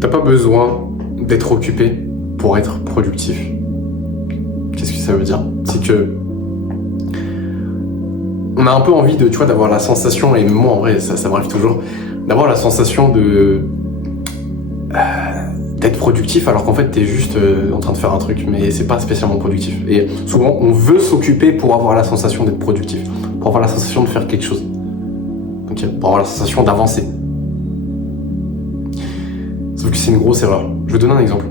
T'as pas besoin d'être occupé pour être productif. Qu'est-ce que ça veut dire? C'est que on a un peu envie de, tu vois, d'avoir la sensation, et moi en vrai ça m'arrive toujours, d'avoir la sensation d'être productif alors qu'en fait t'es juste en train de faire un truc, mais c'est pas spécialement productif. Et souvent on veut s'occuper pour avoir la sensation d'être productif, pour avoir la sensation de faire quelque chose, okay, pour avoir la sensation d'avancer. Sauf que c'est une grosse erreur. Je vais donner un exemple.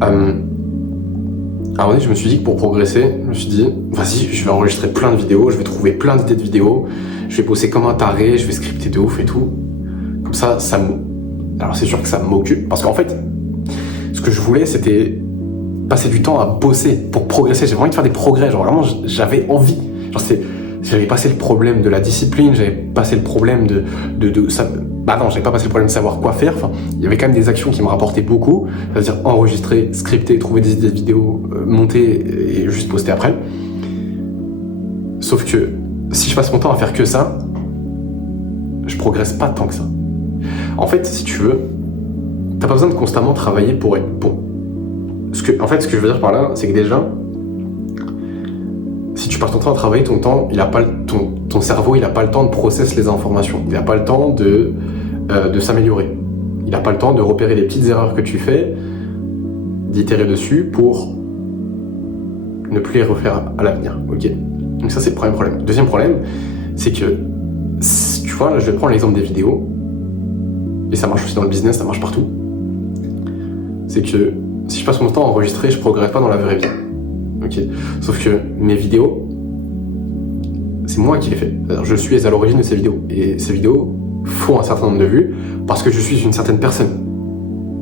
À un moment donné, je me suis dit que pour progresser, je me suis dit, vas-y, je vais enregistrer plein de vidéos, je vais trouver plein d'idées de vidéos, je vais bosser comme un taré, je vais scripter de ouf et tout. Comme ça, alors c'est sûr que ça m'occupe, parce qu'en fait, ce que je voulais, c'était passer du temps à bosser pour progresser. J'avais envie de faire des progrès, genre vraiment, j'avais envie. Genre j'avais passé le problème de la discipline, j'avais passé le problème de ça. Bah non, j'avais pas passé le problème de savoir quoi faire. Enfin, il y avait quand même des actions qui me rapportaient beaucoup, c'est-à-dire enregistrer, scripter, trouver des idées de vidéos, monter et juste poster après. Sauf que si je passe mon temps à faire que ça, je progresse pas tant que ça. En fait, si tu veux, t'as pas besoin de constamment travailler pour être bon. Ce que je veux dire par là, c'est que déjà, si tu passes ton temps à travailler, ton cerveau, il a pas le temps de processer les informations. Il a pas le temps de s'améliorer. Il a pas le temps de repérer les petites erreurs que tu fais, d'itérer dessus pour ne plus les refaire à l'avenir. Ok. Donc ça, c'est le premier problème. Deuxième problème, c'est que, tu vois, là, je vais prendre l'exemple des vidéos, et ça marche aussi dans le business, ça marche partout. C'est que si je passe mon temps à enregistrer, je progresse pas dans la vraie vie. Ok. Sauf que mes vidéos, c'est moi qui les fais. Je suis à l'origine de ces vidéos. Et ces vidéos font un certain nombre de vues parce que je suis une certaine personne.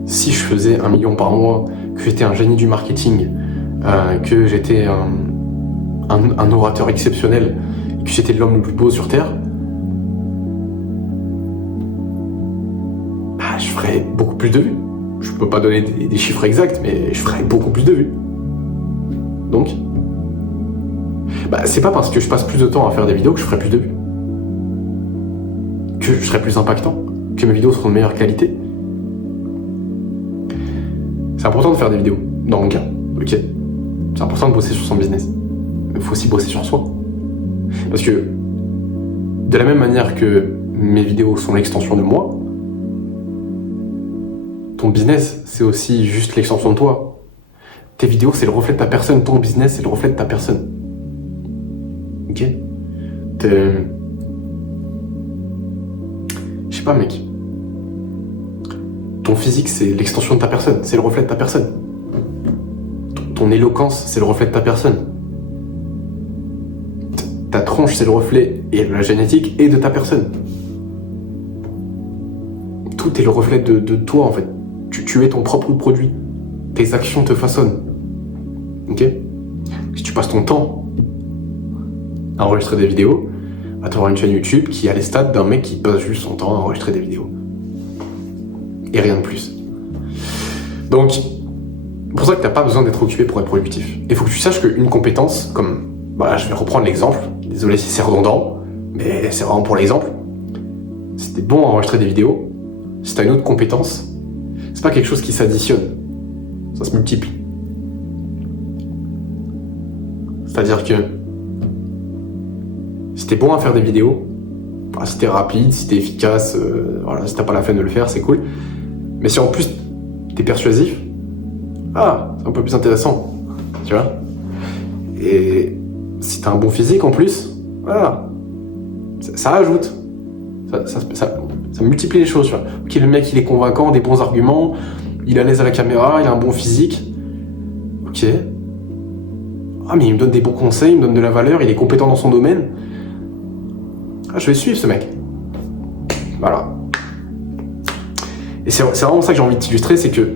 Si je faisais 1 million par mois, que j'étais un génie du marketing, que j'étais un orateur exceptionnel, que j'étais l'homme le plus beau sur Terre, bah, je ferais beaucoup plus de vues. Je peux pas donner des chiffres exacts, mais je ferais beaucoup plus de vues. Donc, bah, c'est pas parce que je passe plus de temps à faire des vidéos que je ferai plus de vues, que je serai plus impactant, que mes vidéos seront de meilleure qualité. C'est important de faire des vidéos, dans mon cas, ok. C'est important de bosser sur son business. Il faut aussi bosser sur soi. Parce que, de la même manière que mes vidéos sont l'extension de moi, ton business, c'est aussi juste l'extension de toi. Tes vidéos, c'est le reflet de ta personne. Ton business, c'est le reflet de ta personne. Ok? Je sais pas, mec. Ton physique, c'est l'extension de ta personne. C'est le reflet de ta personne. Ton éloquence, c'est le reflet de ta personne. Ta tronche, c'est le reflet et de la génétique et de ta personne. Tout est le reflet de toi, en fait. Tu es ton propre produit. Tes actions te façonnent. Ok? Si tu passes ton temps à enregistrer des vidéos, bah, tu auras une chaîne YouTube qui a les stats d'un mec qui passe juste son temps à enregistrer des vidéos. Et rien de plus. Donc, c'est pour ça que t'as pas besoin d'être occupé pour être productif. Il faut que tu saches qu'une compétence, comme, bah, je vais reprendre l'exemple, désolé si c'est redondant, mais c'est vraiment pour l'exemple. Si t'es bon à enregistrer des vidéos, si t'as une autre compétence, c'est pas quelque chose qui s'additionne. Ça se multiplie. C'est-à-dire que si t'es bon à faire des vidéos, bah, si t'es rapide, si t'es efficace, voilà, si t'as pas la peine de le faire, c'est cool. Mais si en plus t'es persuasif, c'est un peu plus intéressant, tu vois. Et si t'as un bon physique en plus, ça ajoute. Ça multiplie les choses, tu vois. Ok, le mec il est convaincant, des bons arguments, il est à l'aise à la caméra, il a un bon physique. Ok. Mais il me donne des bons conseils, il me donne de la valeur, il est compétent dans son domaine. Je vais suivre ce mec. Voilà. Et c'est vraiment ça que j'ai envie de t'illustrer, c'est que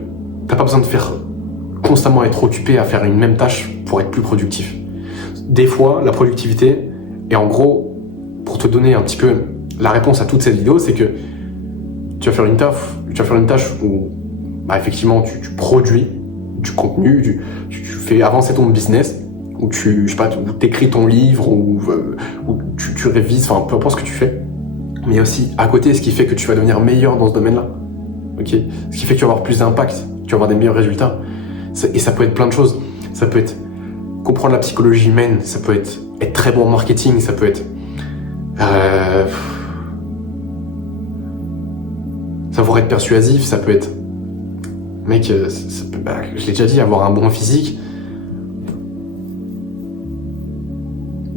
t'as pas besoin de faire constamment être occupé à faire une même tâche pour être plus productif. Des fois, la productivité, et en gros, pour te donner un petit peu la réponse à toute cette vidéo, c'est que tu vas faire une tâche où, bah, effectivement, tu produis du contenu, tu fais avancer ton business, où tu écris ton livre, ou tu révises, enfin, peu importe ce que tu fais. Mais aussi, à côté, ce qui fait que tu vas devenir meilleur dans ce domaine-là. ok ? Ce qui fait que tu vas avoir plus d'impact, tu vas avoir des meilleurs résultats. Et ça peut être plein de choses. Ça peut être comprendre la psychologie humaine, ça peut être très bon en marketing, ça peut être savoir être persuasif, ça peut être mec, je l'ai déjà dit, avoir un bon physique,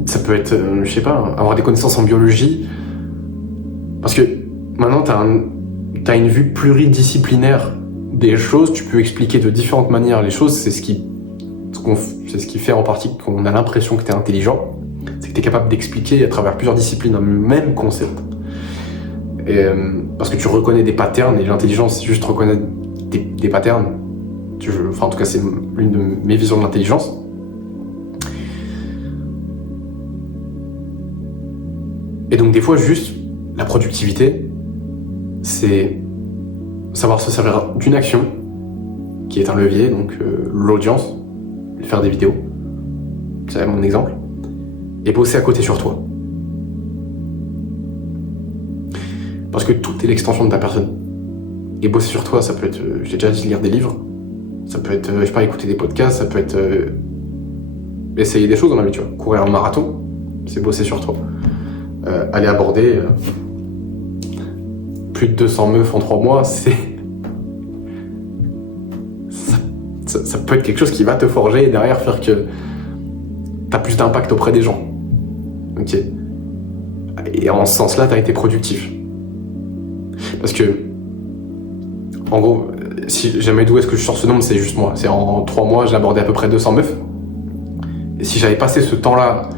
ça peut être je sais pas, avoir des connaissances en biologie, parce que maintenant t'as une vue pluridisciplinaire des choses, tu peux expliquer de différentes manières les choses, c'est ce qui fait en partie qu'on a l'impression que t'es intelligent, c'est que t'es capable d'expliquer à travers plusieurs disciplines un même concept. Et, parce que tu reconnais des patterns, et l'intelligence c'est juste reconnaître des patterns. En tout cas c'est l'une de mes visions de l'intelligence. Et donc des fois juste la productivité, c'est savoir se servir d'une action qui est un levier, donc l'audience, faire des vidéos, c'est mon exemple, et bosser à côté sur toi. Parce que tout est l'extension de ta personne. Et bosser sur toi, ça peut être, j'ai déjà dit, lire des livres, ça peut être, je sais pas, écouter des podcasts, ça peut être essayer des choses dans la vie, tu vois. Courir un marathon, c'est bosser sur toi. Aller aborder plus de 200 meufs en 3 mois, c'est... Ça peut être quelque chose qui va te forger et derrière faire que t'as plus d'impact auprès des gens. Ok. Et en ce sens-là, t'as été productif. Parce que, en gros, si jamais d'où est-ce que je sors ce nombre, c'est juste moi. C'est en 3 mois, j'ai abordé à peu près 200 meufs. Et si j'avais passé ce temps-là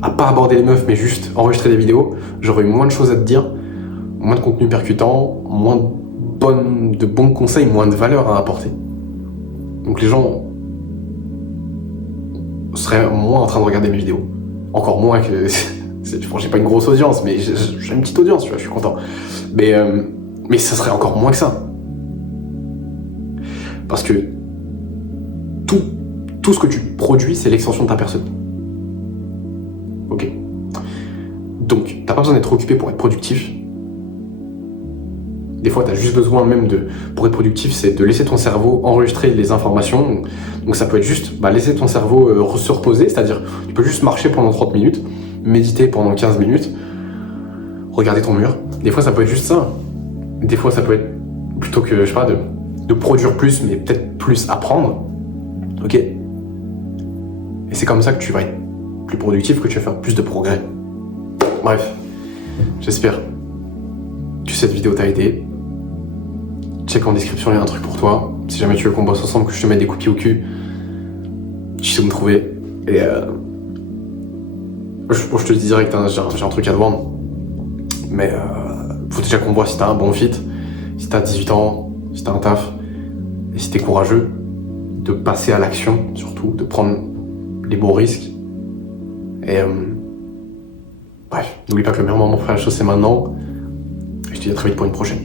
à pas aborder les meufs, mais juste enregistrer des vidéos, j'aurais eu moins de choses à te dire, moins de contenu percutant, moins de bons conseils, moins de valeur à apporter. Donc les gens seraient moins en train de regarder mes vidéos. Encore moins que... j'ai pas une grosse audience, mais j'ai une petite audience, tu vois, je suis content. Mais ça serait encore moins que ça. Parce que tout ce que tu produis, c'est l'extension de ta personne. Ok. Donc, t'as pas besoin d'être occupé pour être productif. Des fois, t'as juste besoin même pour être productif, c'est de laisser ton cerveau enregistrer les informations. Donc ça peut être juste laisser ton cerveau se reposer, c'est-à-dire tu peux juste marcher pendant 30 minutes, méditer pendant 15 minutes, regarder ton mur. Des fois, ça peut être juste ça. Des fois, ça peut être plutôt que, je sais pas, de produire plus, mais peut-être plus apprendre. Ok. Et c'est comme ça que tu vas être plus productif, que tu vas faire plus de progrès. Bref, j'espère que cette vidéo t'a aidé. Check en description, il y a un truc pour toi. Si jamais tu veux qu'on bosse ensemble, que je te mette des coups de pied au cul, tu sais où me trouver. Et je te dis direct, hein, j'ai un truc à te vendre. Mais faut déjà qu'on voit si t'as un bon fit, si t'as 18 ans, si t'as un taf, et si t'es courageux, de passer à l'action, surtout, de prendre les bons risques. Et bref, n'oublie pas que le meilleur moment pour faire les choses, c'est maintenant. Et je te dis à très vite pour une prochaine.